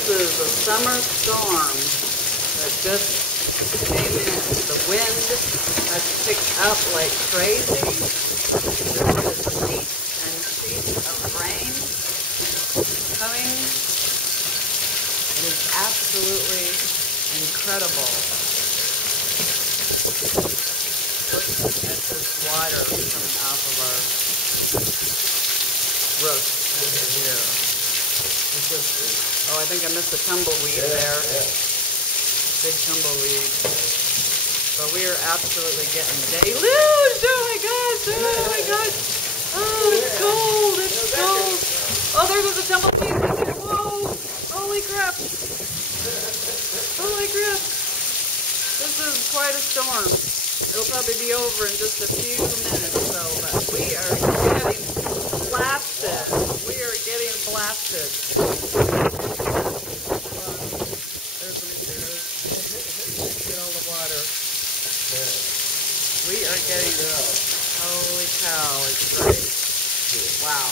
This is a summer storm that just came in. The wind has picked up like crazy. This is sheet and sheet of rain coming. It is absolutely incredible. Look at this water coming off of our roof here. Oh, I think I missed a tumbleweed there. Big tumbleweed. But we are absolutely getting deluged. Oh my gosh. Oh my gosh. Oh, it's cold. It's cold. Oh, there goes a tumbleweed. Whoa. Holy crap. Holy crap. This is quite a storm. It'll probably be over in just a few minutes, though. But we are getting blasted. We are getting blasted. Get all the water. We are getting, holy cow, it's great. Wow.